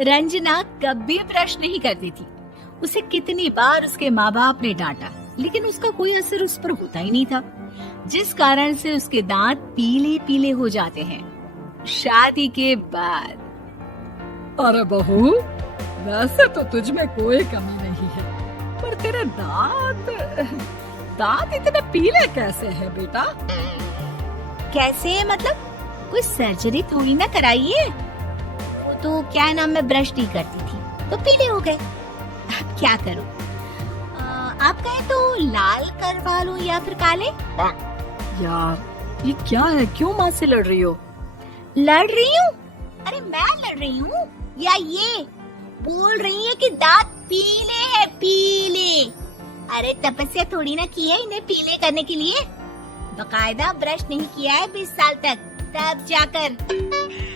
रंजना कभी ब्रश नहीं करती थी। उसे कितनी बार उसके माँ बाप ने डांटा, लेकिन उसका कोई असर उस पर होता ही नहीं था, जिस कारण से उसके दांत पीले पीले हो जाते हैं। शादी के बाद अरे बहू, वैसे तो तुझ में कोई कमी नहीं है, पर तेरे दांत इतने पीले कैसे हैं बेटा? कैसे मतलब? कोई सर्जरी थोड़ी ना कराइए। वो तो क्या नाम, मैं ब्रश नहीं करती थी तो पीले हो गए। अब क्या करूं? आप कहें तो लाल करवा लूं या फिर काले? यार ये क्या है, क्यों माँ से लड़ रही हो? लड़ रही हूँ? अरे मैं लड़ रही हूँ या ये बोल रही है कि दांत पीले हैं, पीले। अरे तपस्या थोड़ी ना की है इन्हें पीले करने के लिए, बकायदा ब्रश नहीं किया है 20 साल तक, तब जाकर।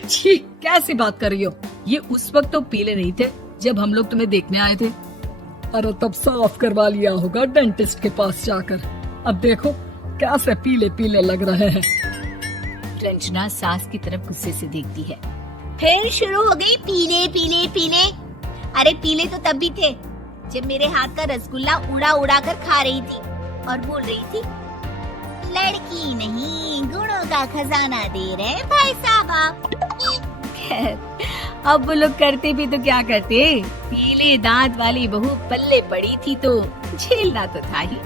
छी, कैसी बात कर रही हो? ये उस वक्त तो पीले नहीं थे जब हम लोग तुम्हें देखने आए थे। अरे तब साफ करवा लिया होगा डेंटिस्ट के पास जाकर। अब देखो कैसे पीले पीले लग रहे हैं। रंजना सास की तरफ गुस्से से देखती है। फिर शुरू हो गई पीले पीले पीले। अरे पीले तो तब भी थे जब मेरे हाथ का रसगुल्ला उड़ा उड़ा कर खा रही थी और बोल रही थी, लड़की नहीं गुणों का खजाना दे रहे भाई साहब आप। अब वो लोग करते भी तो क्या करते, पीले दांत वाली बहू पल्ले पड़ी थी तो झेलना तो था ही।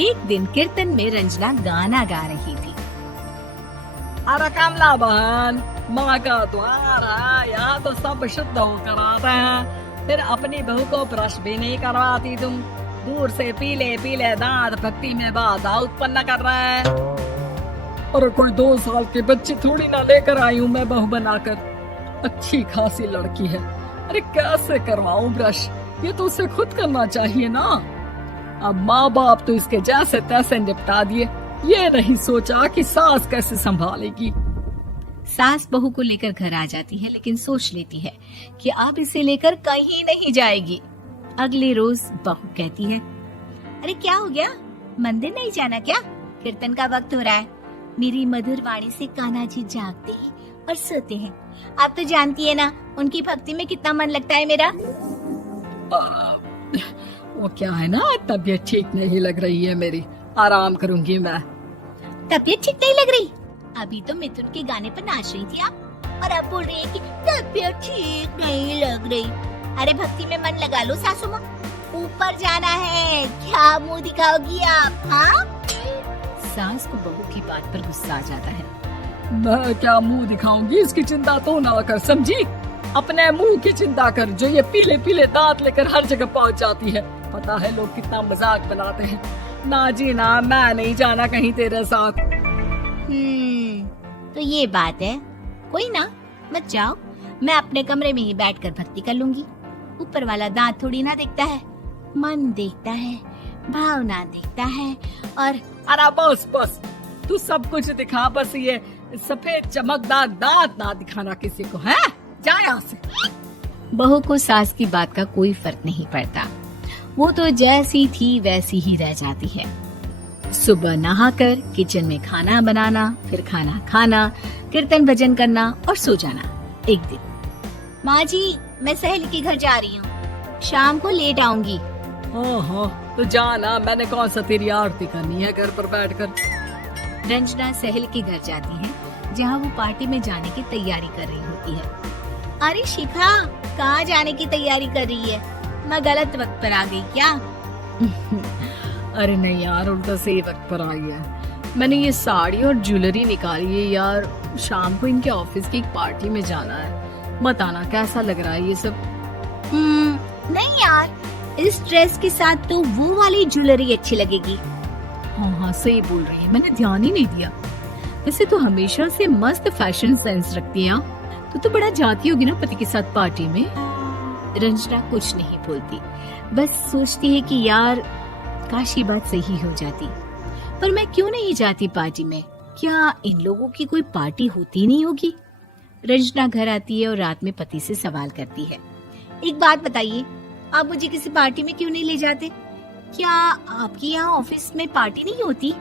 एक दिन कीर्तन में रंजना गाना गा रही थी। अरे कमला बहन, माँ का द्वार है, यहाँ तो सब शुद्ध होकर आते हैं, फिर अपनी बहू को ब्रश भी नहीं करवाती तुम। दूर से पीले पीले दांत भक्ति में बाधा उत्पन्न कर रहा है। अरे कोई 2 साल के बच्चे थोड़ी ना लेकर आई हूँ मैं बहू बनाकर, अच्छी खासी लड़की है। अरे कैसे करवाऊं ब्रश, ये तो उसे खुद करना चाहिए ना। अब माँ बाप तो इसके जैसे तैसे निपटा दिए, ये नहीं सोचा कि सास कैसे संभालेगी। सास बहू को लेकर घर आ जाती है, लेकिन सोच लेती है कि अब इसे लेकर कहीं नहीं जाएगी। अगले रोज बहू कहती है, अरे क्या हो गया, मंदिर नहीं जाना क्या? कीर्तन का वक्त हो रहा है। मेरी मधुर वाणी से कान्हा जी जागते हैं और सोते हैं। आप तो जानती है ना उनकी भक्ति में कितना मन लगता है मेरा। वो क्या है ना, तबीयत ठीक नहीं लग रही है मेरी, आराम करूंगी मैं। तबीयत ठीक नहीं लग रही? अभी तो मिथुन के गाने पर नाच रही थी आप, और अब बोल रही है कि तबीयत ठीक नहीं लग रही। अरे भक्ति में मन लगा लो सासू माँ, ऊपर जाना है, क्या मुंह दिखाओगी आप? हाँ? सास को बहू की बात पर गुस्सा आ जाता है। मैं क्या मुंह दिखाऊंगी, इसकी चिंता तो ना कर, समझी? अपने मुंह की चिंता कर, जो ये पीले पीले दांत लेकर हर जगह पहुंच जाती है। पता है लोग कितना मजाक बनाते हैं। ना जी ना, मैं नहीं जाना कहीं तेरे साथ। तो ये बात है, कोई ना, मत जाओ, मैं अपने कमरे में ही बैठकर भक्ति कर लूंगी। ऊपर वाला दांत थोड़ी ना देखता है, मन देखता है, भावना देखता है। और अरे बस बस, तू सब कुछ दिखा, बस ये सफेद चमकदार दांत ना दिखाना किसी को, है? जा यहाँ से। बहू को सास की बात का कोई फर्क नहीं पड़ता, वो तो जैसी थी वैसी ही रह जाती है। सुबह नहाकर किचन में खाना बनाना, फिर खाना खाना, कीर्तन भजन करना और सो जाना। एक दिन, माँ जी मैं सहेली के घर जा रही हूँ, शाम को लेट आऊंगी। हाँ, तो जाना, मैंने कौन सा तेरी आरती करनी है घर पर बैठकर। रंजना सहेली के घर जाती है, जहाँ वो पार्टी में जाने की तैयारी कर रही होती है। अरे शिखा, कहाँ जाने की तैयारी कर रही है? मैं गलत वक्त पर आ गई क्या? अरे नहीं यार, उल्टा सही वक्त पर आ गया। मैंने ये साड़ी और ज्वेलरी निकाली है यार, शाम को इनके ऑफिस की एक पार्टी में जाना है। बताना कैसा लग रहा है ये सब? नहीं यार, इस ड्रेस के साथ तो वो वाली ज्वेलरी अच्छी लगेगी। हाँ, सही बोल रही है, मैंने ध्यान ही नहीं दिया। वैसे तो हमेशा से मस्त फैशन सेंस रखती है। तो बड़ा जाती होगी ना पति के साथ पार्टी में। रंजना कुछ नहीं बोलती, बस सोचती है कि यार काश ये बात सही हो जाती, पर मैं क्यों नहीं जाती पार्टी में? क्या इन लोगों की कोई पार्टी होती नहीं होगी? रंजना घर आती है और रात में पति से सवाल करती है, एक बात बताइए, आप मुझे किसी पार्टी में क्यों नहीं ले जाते? क्या आपके यहाँ ऑफिस में पार्टी नहीं होती?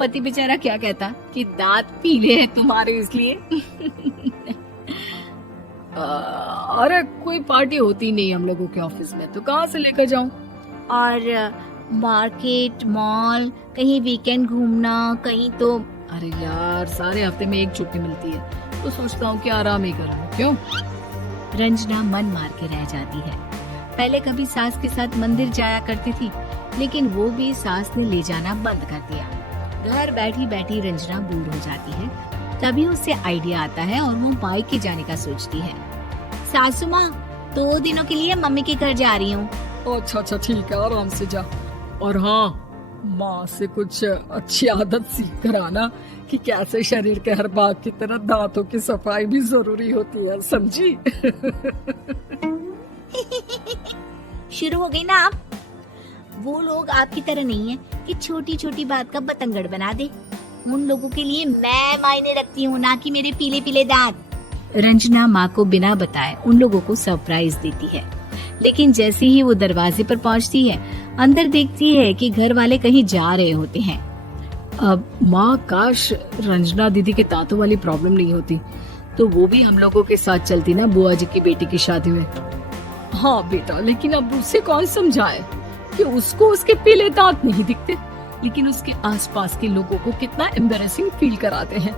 पति बेचारा क्या कहता कि दांत पीले हैं तुम्हारे इसलिए। अरे कोई पार्टी होती नहीं हम लोगों के ऑफिस में, तो कहाँ से लेकर जाऊं? और मार्केट, मॉल, कहीं वीकेंड घूमना, कहीं तो। अरे यार, सारे हफ्ते में एक छुट्टी मिलती है, तो सोचता हूँ कि आराम ही करूँ। क्यों? रंजना मन मार के रह जाती है। पहले कभी सास के साथ मंदिर जाया करती थी, लेकिन वो भी सास ने ले जाना बंद कर दिया। घर बैठी बैठी रंजना बोर हो जाती है। तभी उसे आइडिया आता है और वो मायके जाने का सोचती है। सासू माँ, 2 दिनों के लिए मम्मी के घर जा रही हूँ। अच्छा ठीक है, आराम से जा। और हाँ, माँ से कुछ अच्छी आदत सीख कर आना कि कैसे शरीर के हर भाग की तरह दांतों की सफाई भी जरूरी होती है, समझी? शुरू हो गई ना आप। वो लोग आपकी तरह नहीं है कि छोटी छोटी बात का बतंगड़ बना दे। उन लोगों के लिए मैं मायने रखती हूँ, ना कि मेरे पीले पीले दांत। रंजना माँ को बिना बताए उन लोगों को सरप्राइज देती है, लेकिन जैसे ही वो दरवाजे पर पहुँचती है, अंदर देखती है कि घर वाले कहीं जा रहे होते हैं। अब माँ, काश रंजना दीदी के दांतों वाली प्रॉब्लम नहीं होती, तो वो भी हम लोगों के साथ चलती ना बुआ जी की बेटी की शादी में। हाँ बेटा, लेकिन अब उसे कौन समझाए कि उसको उसके पीले दांत नहीं दिखते, लेकिन उसके आसपास के लोगों को कितना एम्बैरेसिंग फील कराते हैं।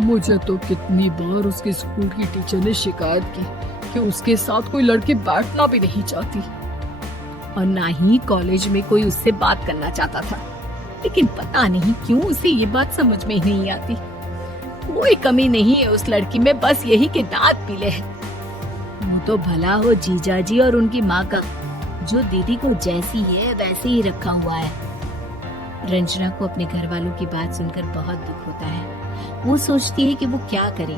मुझे तो कितनी बार उसके स्कूल की टीचर ने शिकायत की कि उसके साथ कोई लड़की बैठना भी नहीं चाहती, और ना ही कॉलेज में कोई उससे बात करना चाहता था। लेकिन पता नहीं क्यों उसे ये बात समझ में ही नहीं आती। कोई कमी नहीं है उस लड़की में, बस यही कि दांत पीले हैं। वो तो भला हो जीजा जी और उनकी माँ का, जो दीदी को जैसी है वैसे ही रखा हुआ है। रंजना को अपने घर वालों की बात सुनकर बहुत दुख होता है। वो सोचती है कि वो क्या करे,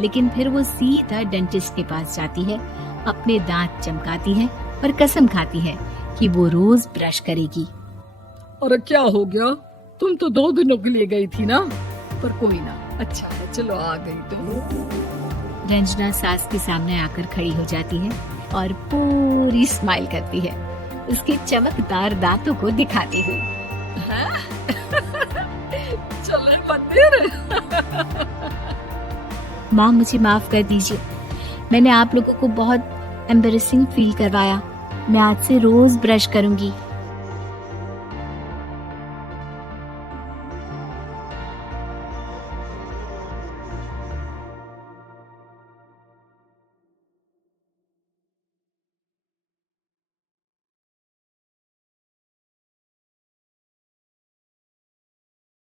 लेकिन फिर वो सीधा डेंटिस्ट के पास जाती है, अपने दांत चमकाती है और कसम खाती है कि वो रोज ब्रश करेगी। अरे क्या हो गया? तुम तो 2 दिनों के लिए गई थी ना, पर कोई ना, अच्छा है, चलो आ गई तुम। रंजना सास के सामने आकर खड़ी हो जाती है और पूरी स्माइल करती है, उसके चमकदार दांतों को दिखाती हुई। चलो मंदिर। माँ, मुझे माफ कर दीजिए, मैंने आप लोगों को बहुत एम्बैरेसिंग फील करवाया। मैं आज से रोज ब्रश करूंगी।